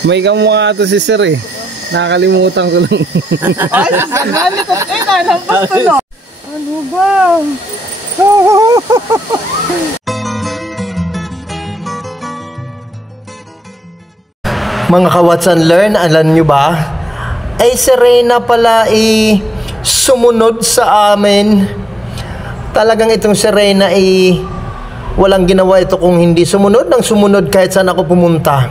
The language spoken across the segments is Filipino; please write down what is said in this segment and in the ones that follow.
May kamukha to si Sir eh. Nakakalimutan ko lang. Ay, galit at lampas to no. Ano ba? Mga ka-Watch and Learn, alam nyo ba? Ay si Reyna pala sumunod sa amin. Talagang itong si Reyna walang ginawa ito kung hindi sumunod. Nang sumunod kahit saan ako pumunta.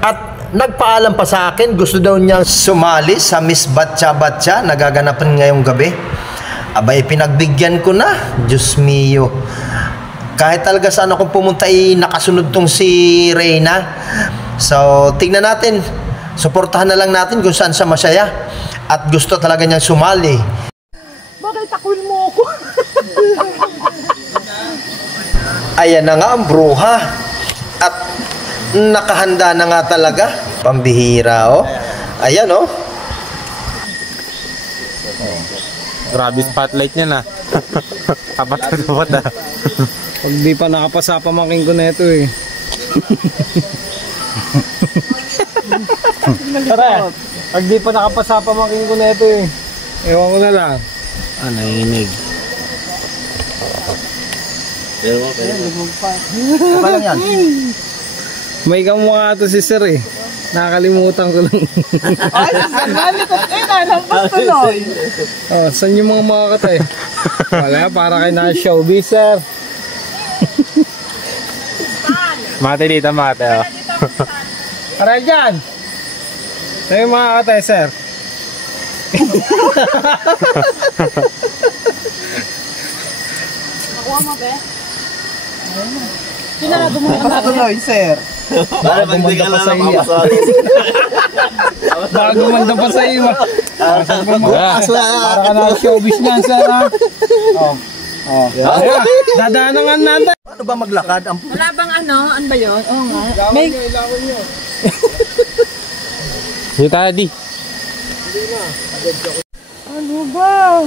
At nagpaalam pa sa akin, gusto daw niyang sumali sa Miss Batcha Batcha, nagaganapan ngayong gabi. Abay, pinagbigyan ko na. Diyos mio. Kahit talaga saan akong pumunta nakasunod tong si Reyna. So, tingnan natin. Suportahan na lang natin kung saan siya masaya. At gusto talaga niyang sumali. Bakit takwil mo ako? Ayan na nga ang bruha. At nakahanda na nga talaga. Pambihira, oh. Ayan, oh. Grabe spotlight niya na. Kapat-kapat ah. Pag di pa nakapasa, pamangking ko na ito eh. Tara, pag di pa nakapasa, pamangking ko na ito eh. Ewan ko na lang. Nanginig. Pero Apa lang yan? may kamukha to si Sir eh. Nakakalimutan ko lang. Ay, galit at lampas to no. Oh, saan yung mga makakatay? Wala, para kayo na showbiz, Sir. Mate dito, mate, oh. Aray dyan! Saan yung makakatay, Sir? Nakuha mo, be? Kinarado mo na Tuloy, sir. Baka gumanda pa sa iyo. Baka gumanda pa sa iyo. Para ka na showbiz na, Sir. Oh. Dadaanan natin. Paano ba maglakad? wala bang ano ba yun? Oo nga. May ilawan nyo. Yung tadi. ano ba?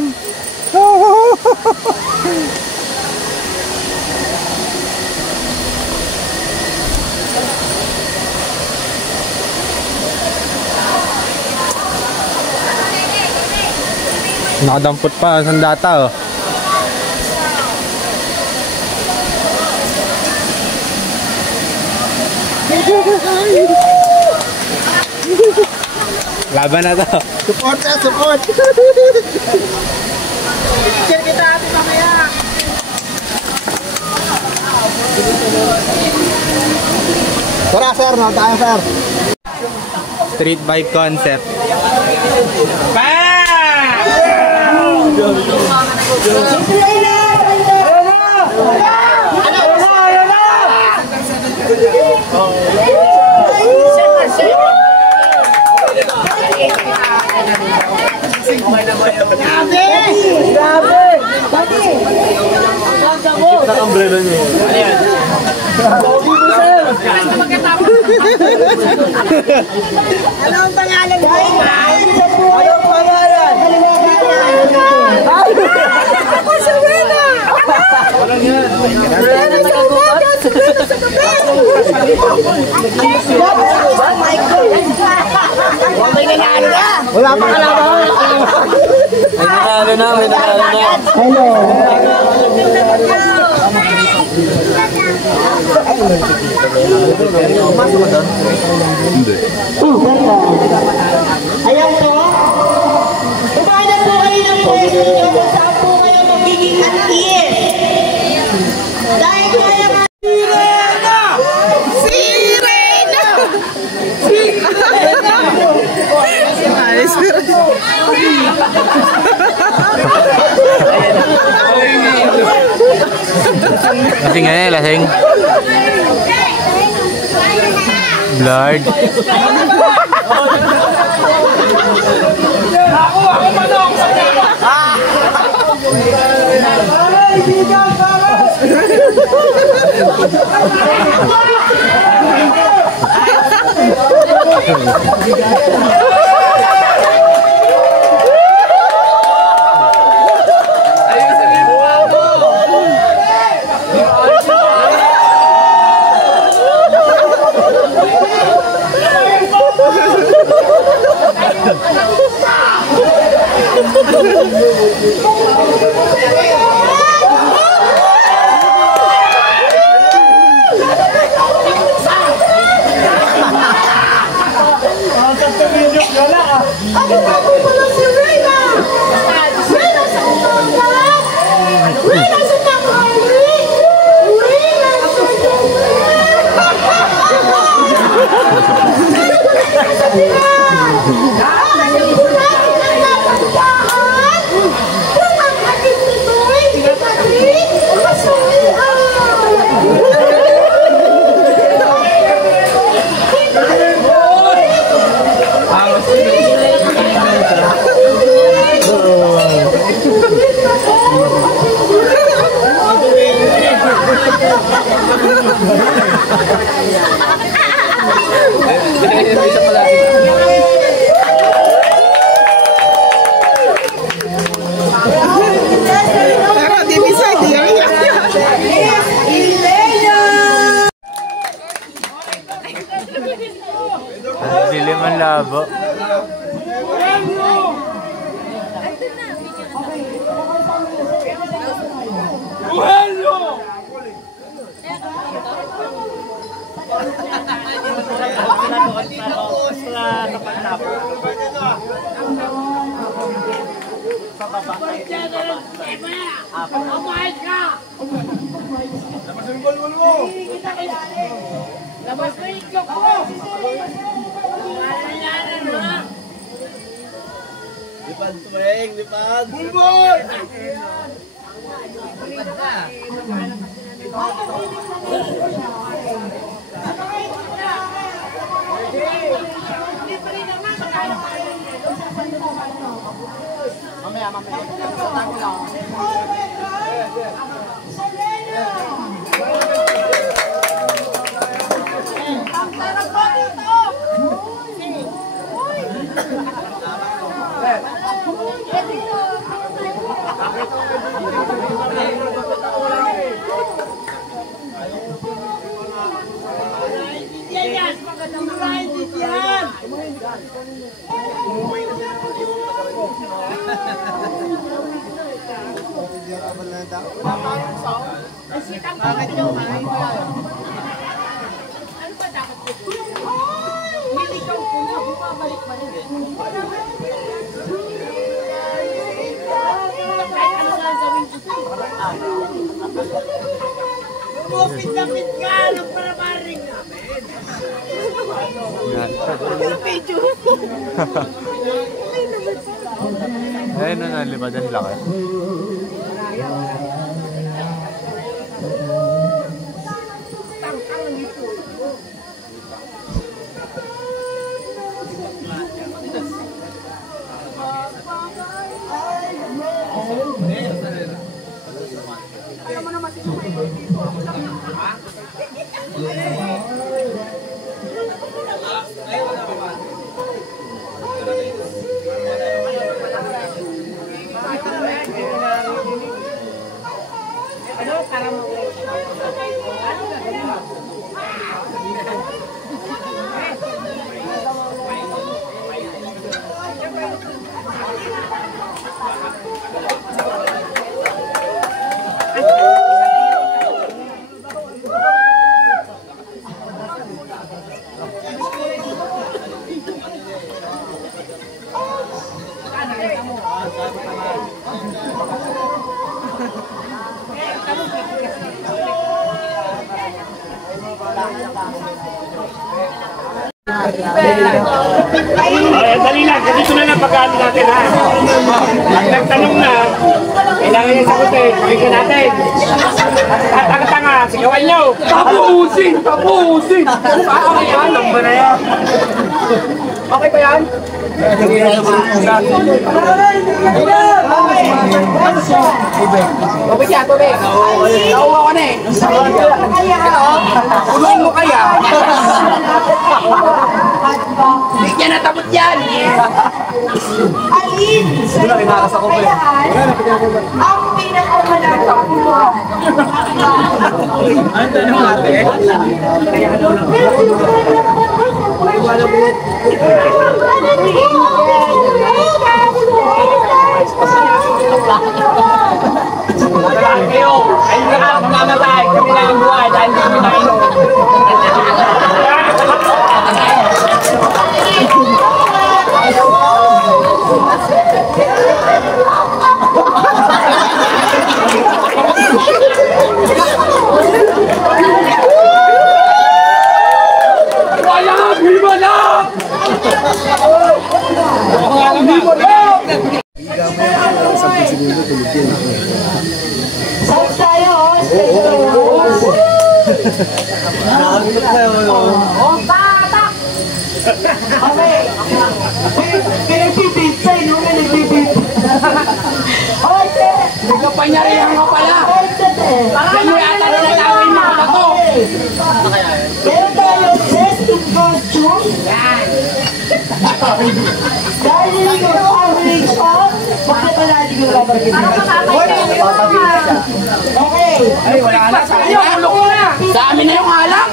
Nakadampot pa ang data, oh. Laban na to. Support na, support! Share kita ate mamaya. Tara, sir. No? Tayo, sir. Street bike concept. Umbrella niyo. Ayan. Ano ang pangalan mo? Anong pangalan? Ako si Reyna! Reyna sa umaga! Si Reyna sa gabi! May nanalo na! Wala pa kalaban. May nanalo na. Hello. Ayan po. Kumain na po kayo ng pwesto nyo kung saan po kayo magiging at-in. Dahil kaya nga... Si Reyna! Si Reyna! Si Reyna! Ayos ko rin. Lasing nga lasing. Blood. Ako manok sa dito! Ako nga po pala si Reyna! Reyna sa umaga! Reyna sa tanghali! Reyna sa gabi! Akin po natin ang napagdaan! Kung ang ating nito'y pati kasulian! Dilim ang labo. Lipad, tuwing, lipad. Bulbul! Lumapit-lapit ka ng parabaring namin. Video. Ayun na nalipad ang laki. Ay, dali lang. Ganito na lang pag-ano natin, ha? Pag nagtanong na, kailangan niya sagutin. Bigyan natin. At ang tanga, sigawan niyo. Tapusin! Tapusin! Alam ba na yan? Okay ba yan? Tubig yan, tubig. Nauwa ko na eh. Tulungan mo kaya. Bigyan na tapot yan. Alin sa mga kakayahan ang pinakamalakang buwan. Ano tanong natin? Malalaan kayo. Ayun na lang mamatay. Kami lang ang buhay dahil kami na ino. Lima na! Lima na! Sounds tayo, tatak! Okay. Pinagpipit sa'yo, no? Pinagpipit. Okay, sir. Nagkapanyarihan ka pala. Yan mo yata na natawin mo ka to. Meron tayo dressed in costume. Dahil yung average of, bakit pala hindi ko babagin? Okay. Ay, wala na sa inyo. Kulong mo na. Sa amin na yung alak.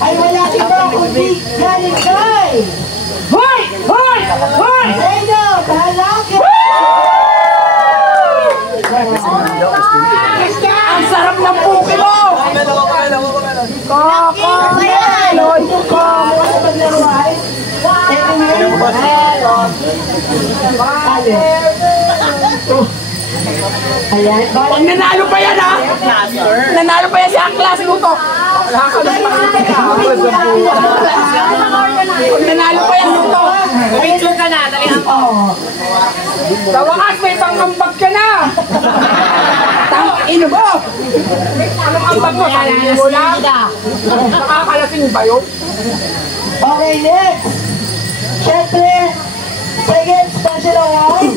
Ay, wala iba kundi galing kay. Hoy! Hoy! Hoy! Reno, bahalaki. Ang sarap ng puki mo! Ayan, Pag nanalo pa yan ha! Nanalo pa yan si Aklas Luto! Pag nanalo pa yan Luto! Picture ka na, dalihan ko! Sa wakas may pangambag ka na! Tangin mo! Anong ambag mo? Tangin mo lang? Nakakalasing ba yun? Okay, next. Siyempre, second special award.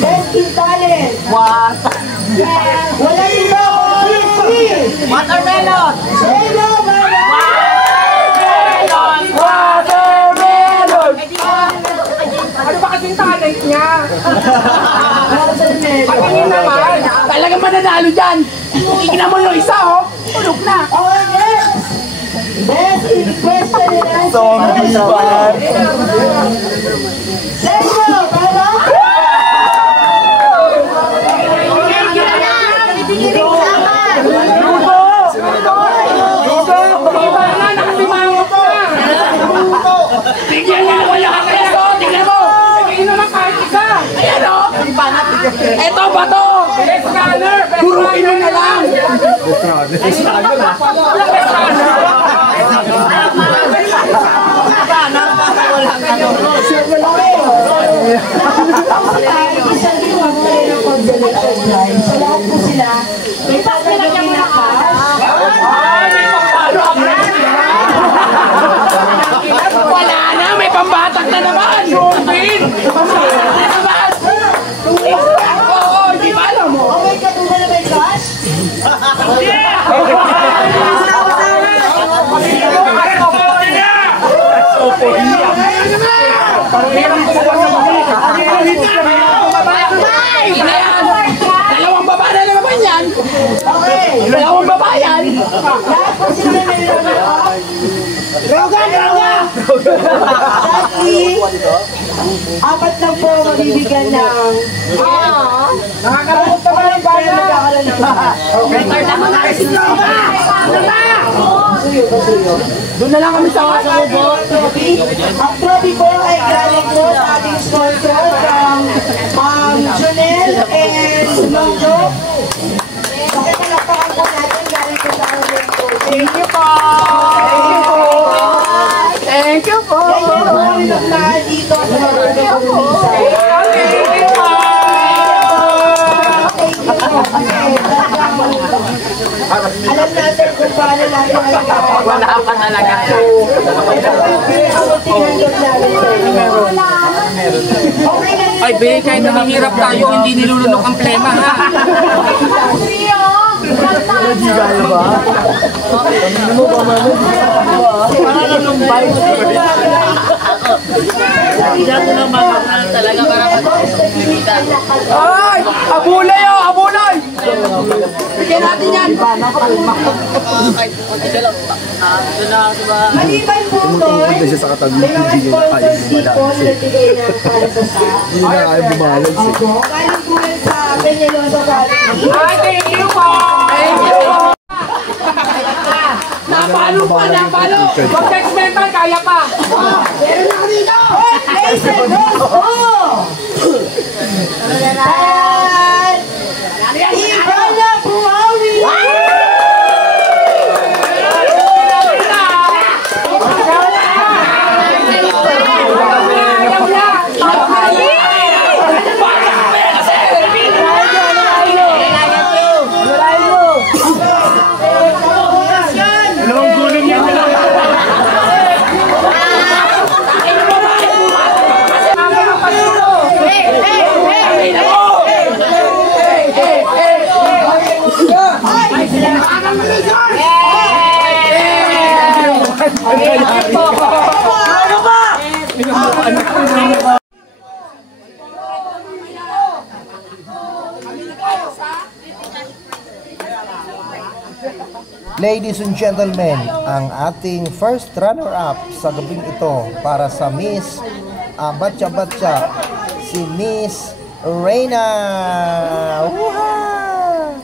Best in talent. What? Wala iba kundi Watermelon! Reno, Watermelon! Watermelon! Ano ba kasing talent niya? Patingin naman! Talagang mananalo dyan! Tignan mo yung isa, oh! Tulog na! Okay, next. Best in question and answer. Zombies ba? Reno, Tignan nga, wala ka preso! Tignan mo! Tignan mo lang kahit isa! Ayan o! Eto ba to? Best runner! Guruin mo na lang! Best runner? Best runner? isang ginawag na rin ang consolation prize. Sa lahat po sila, may tatanggapin na cash. Ay, may pampalo ako! Wala na! May pambatak na naman! Yun! Pambatak na naman! Oo, di ba alam mo? Okay, katulad na may cash? Dalawang baba na naman yan! Okay. Dalawang baba yan! Lahat po sila may level up. Droga! Droga! Sadly, apat lang po mabibigyan ng... Nakakaroon naman ng Kaya magkakaroon ng... Better naman na si Droga! Doon na lang kami sa Ang trophy po ay galing po sa ating sponsor from Junel and Londo. Pakipalakpakan po natin galing po sa ating trophy. Thank you po! Thank you po! Thank you po kami na dito sa mga pag-umisa. Alam natin kung paano natin ay kapag. Wala pa talaga. Ay, Bey, kahit namihirap tayo, hindi nilulunok ang plema, ha? Ay! Abulay, oh! Abulay! Bigyan natin yan! Maliban po doon, may mga sponsors din po nagbigay ng para sa staff. Hindi na kaya bumalag eh. Opo, galing po yan sa Peñalosa Valley. Ay, thank you po! Thank you po! Napalo pa, napalo! Huwag text mental, kaya pa! Meron na kami dito! Place and goes po! At Ivana Buhawi! Ladies and gentlemen, ang ating first runner-up sa gabing ito para sa Miss Batcha Batcha, si Miss Reyna. Woohoo!